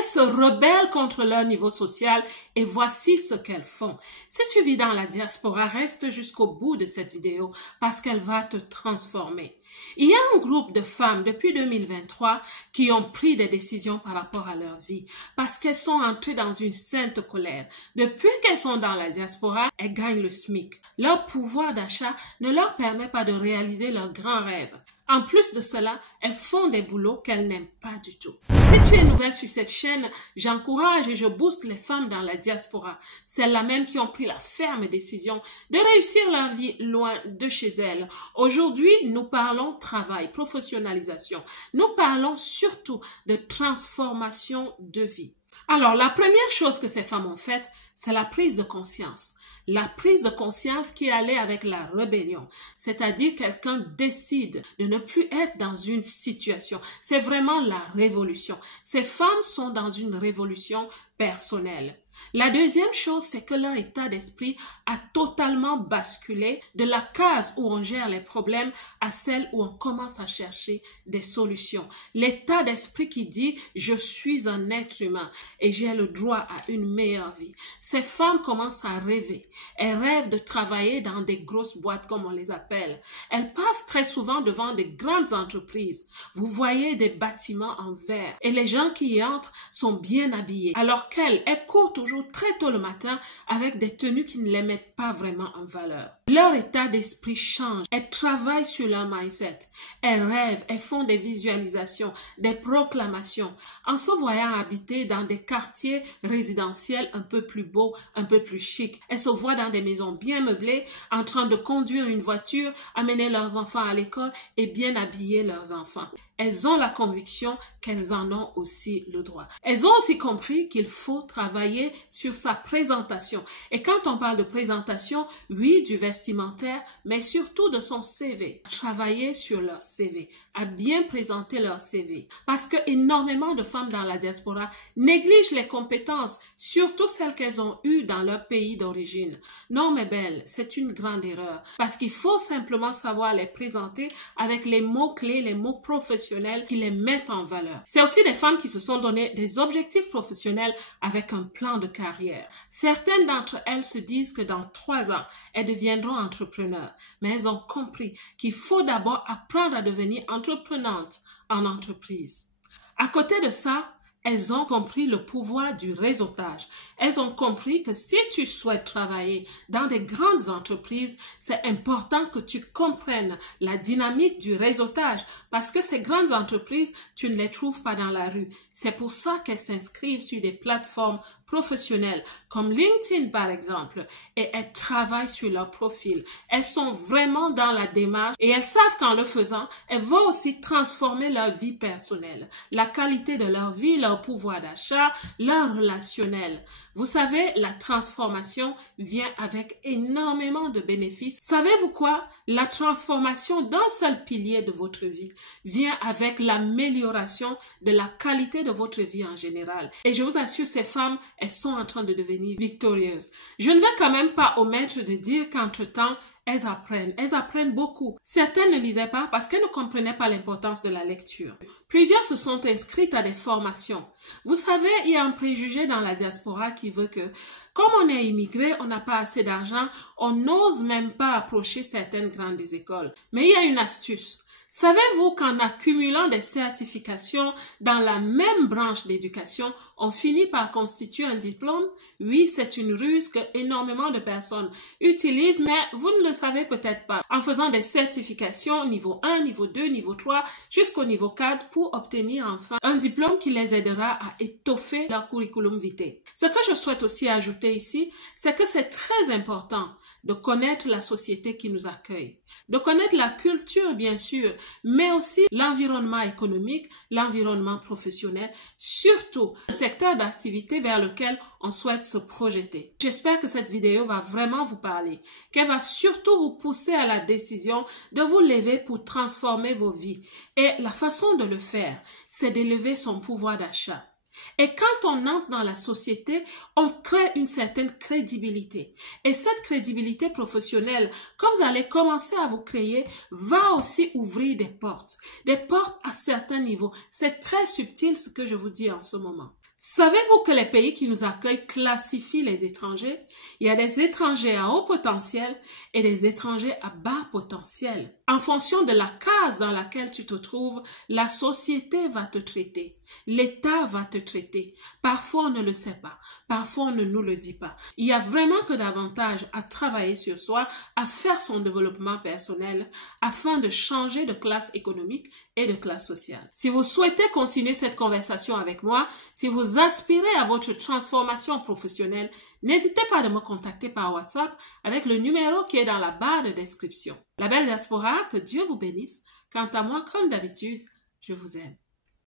Elles se rebellent contre leur niveau social et voici ce qu'elles font. Si tu vis dans la diaspora, reste jusqu'au bout de cette vidéo parce qu'elle va te transformer. Il y a un groupe de femmes depuis 2023 qui ont pris des décisions par rapport à leur vie parce qu'elles sont entrées dans une sainte colère. Depuis qu'elles sont dans la diaspora, elles gagnent le SMIC. Leur pouvoir d'achat ne leur permet pas de réaliser leurs grands rêves. En plus de cela, elles font des boulots qu'elles n'aiment pas du tout. Si tu es nouvelle sur cette chaîne, j'encourage et je booste les femmes dans la diaspora, celles-là même qui ont pris la ferme décision de réussir leur vie loin de chez elles. Aujourd'hui, nous parlons travail, professionnalisation. Nous parlons surtout de transformation de vie. Alors, la première chose que ces femmes ont faite, c'est la prise de conscience. La prise de conscience qui allait avec la rébellion, c'est-à-dire quelqu'un décide de ne plus être dans une situation. C'est vraiment la révolution. Ces femmes sont dans une révolution personnelle. La deuxième chose, c'est que leur état d'esprit a totalement basculé de la case où on gère les problèmes à celle où on commence à chercher des solutions. L'état d'esprit qui dit « je suis un être humain et j'ai le droit à une meilleure vie ». Ces femmes commencent à rêver. Elles rêvent de travailler dans des grosses boîtes comme on les appelle. Elles passent très souvent devant des grandes entreprises. Vous voyez des bâtiments en verre et les gens qui y entrent sont bien habillés alors qu'elles courent toujours très tôt le matin avec des tenues qui ne les mettent pas vraiment en valeur. Leur état d'esprit change. Elles travaillent sur leur mindset. Elles rêvent, elles font des visualisations, des proclamations en se voyant habiter dans des quartiers résidentiels un peu plus beaux, un peu plus chics. Elles se voient dans des maisons bien meublées, en train de conduire une voiture, amener leurs enfants à l'école et bien habiller leurs enfants. Elles ont la conviction qu'elles en ont aussi le droit. Elles ont aussi compris qu'il faut travailler sur sa présentation. Et quand on parle de présentation, oui, du vestimentaire, mais surtout de son CV. Travailler sur leur CV, à bien présenter leur CV. Parce que énormément de femmes dans la diaspora négligent les compétences, surtout celles qu'elles ont eues dans leur pays d'origine. Non, mes belles, c'est une grande erreur. Parce qu'il faut simplement savoir les présenter avec les mots-clés, les mots professionnels qui les mettent en valeur. C'est aussi des femmes qui se sont donné des objectifs professionnels avec un plan de carrière. Certaines d'entre elles se disent que dans 3 ans, elles deviendront entrepreneurs. Mais elles ont compris qu'il faut d'abord apprendre à devenir entreprenantes en entreprise. À côté de ça, elles ont compris le pouvoir du réseautage. Elles ont compris que si tu souhaites travailler dans des grandes entreprises, c'est important que tu comprennes la dynamique du réseautage parce que ces grandes entreprises, tu ne les trouves pas dans la rue. C'est pour ça qu'elles s'inscrivent sur des plateformes professionnelles comme LinkedIn par exemple et elles travaillent sur leur profil. Elles sont vraiment dans la démarche et elles savent qu'en le faisant, elles vont aussi transformer leur vie personnelle, la qualité de leur vie, leur pouvoir d'achat, leur relationnel. Vous savez, la transformation vient avec énormément de bénéfices. Savez-vous quoi? La transformation d'un seul pilier de votre vie vient avec l'amélioration de la qualité de votre vie en général. Et je vous assure, ces femmes, elles sont en train de devenir victorieuses. Je ne vais quand même pas omettre de dire qu'entre-temps, elles apprennent beaucoup. Certaines ne lisaient pas parce qu'elles ne comprenaient pas l'importance de la lecture. Plusieurs se sont inscrites à des formations. Vous savez, il y a un préjugé dans la diaspora qui veut que, comme on est immigré, on n'a pas assez d'argent, on n'ose même pas approcher certaines grandes écoles. Mais il y a une astuce. Savez-vous qu'en accumulant des certifications dans la même branche d'éducation, on finit par constituer un diplôme? Oui, c'est une ruse que énormément de personnes utilisent, mais vous ne le savez peut-être pas. En faisant des certifications niveau 1, niveau 2, niveau 3, jusqu'au niveau 4 pour obtenir enfin un diplôme qui les aidera à étoffer leur curriculum vitae. Ce que je souhaite aussi ajouter ici, c'est que c'est très important de connaître la société qui nous accueille, de connaître la culture bien sûr, mais aussi l'environnement économique, l'environnement professionnel, surtout le secteur d'activité vers lequel on souhaite se projeter. J'espère que cette vidéo va vraiment vous parler, qu'elle va surtout vous pousser à la décision de vous lever pour transformer vos vies. Et la façon de le faire, c'est d'élever son pouvoir d'achat. Et quand on entre dans la société, on crée une certaine crédibilité. Et cette crédibilité professionnelle, quand vous allez commencer à vous créer, va aussi ouvrir des portes à certains niveaux. C'est très subtil ce que je vous dis en ce moment. Savez-vous que les pays qui nous accueillent classifient les étrangers? Il y a des étrangers à haut potentiel et des étrangers à bas potentiel. En fonction de la case dans laquelle tu te trouves, la société va te traiter. L'État va te traiter. Parfois, on ne le sait pas. Parfois, on ne nous le dit pas. Il y a vraiment que davantage à travailler sur soi, à faire son développement personnel afin de changer de classe économique et de classe sociale. Si vous souhaitez continuer cette conversation avec moi, si vous aspirez à votre transformation professionnelle, n'hésitez pas à me contacter par WhatsApp avec le numéro qui est dans la barre de description. La belle diaspora, que Dieu vous bénisse. Quant à moi, comme d'habitude, je vous aime.